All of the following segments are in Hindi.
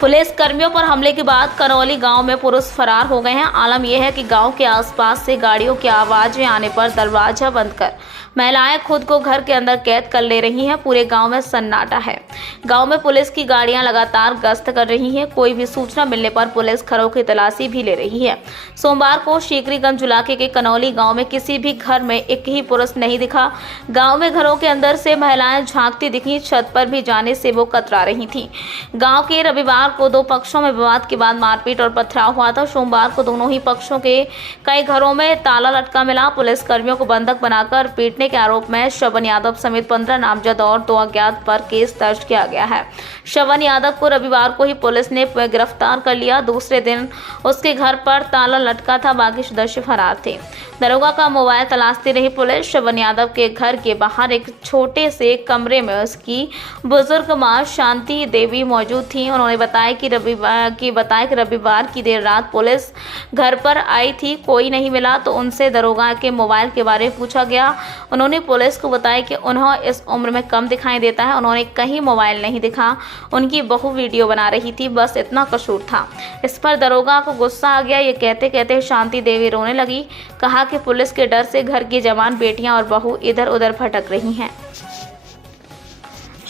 पुलिस कर्मियों पर हमले के बाद करौली गांव में पुरुष फरार हो गए हैं। आलम यह है कि गांव के आसपास से गाड़ियों की आवाजें आने पर दरवाजा बंद कर महिलाएं खुद को घर के अंदर कैद कर ले रही हैं। पूरे गांव में सन्नाटा है। गांव में पुलिस की गाड़ियां लगातार गश्त कर रही हैं। कोई भी सूचना मिलने पर पुलिस घरों की तलाशी भी ले रही है। सोमवार को शीकरीगंज इलाके के कनौली गाँव में किसी भी घर में एक ही पुरुष नहीं दिखा। गाँव में घरों के अंदर से महिलाएं झांकती दिखी। छत पर भी जाने से वो कतरा रही थी। गाँव के रविवार को दो पक्षों में विवाद के बाद मारपीट और पथराव हुआ था। सोमवार को दोनों ही पक्षों के कई घरों में ताला लटका मिला। पुलिस कर्मियों को बंधक बनाकर पीटने के आरोप में श्रवण यादव समेत 15 नामजद और 2 अज्ञात पर केस दर्ज किया गया है। श्रवण यादव को रविवार को ही पुलिस ने गिरफ्तार कर लिया। दूसरे दिन उसके घर पर ताला लटका था। बाकी सदस्य फरार थे। दरोगा का मोबाइल तलाशती रही पुलिस। श्रवण यादव के घर के बाहर एक छोटे से कमरे में उसकी बुजुर्ग मां शांति देवी मौजूद थी। उन्होंने बताया कि रविवार की देर रात पुलिस घर पर आई थी। कोई नहीं मिला तो उनसे दरोगा के मोबाइल के बारे में पूछा गया। उन्होंने पुलिस को बताया कि उन्हें इस उम्र में कम दिखाई देता है। उन्होंने कहीं मोबाइल नहीं दिखा। उनकी बहू वीडियो बना रही थी, बस इतना कसूर था। इस पर दरोगा को गुस्सा आ गया। ये कहते कहते शांति देवी रोने लगी। कहा कि पुलिस के डर से घर की जवान बेटियां और बहू इधर उधर भटक रही हैं।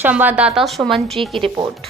संवाददाता सुमन जी की रिपोर्ट।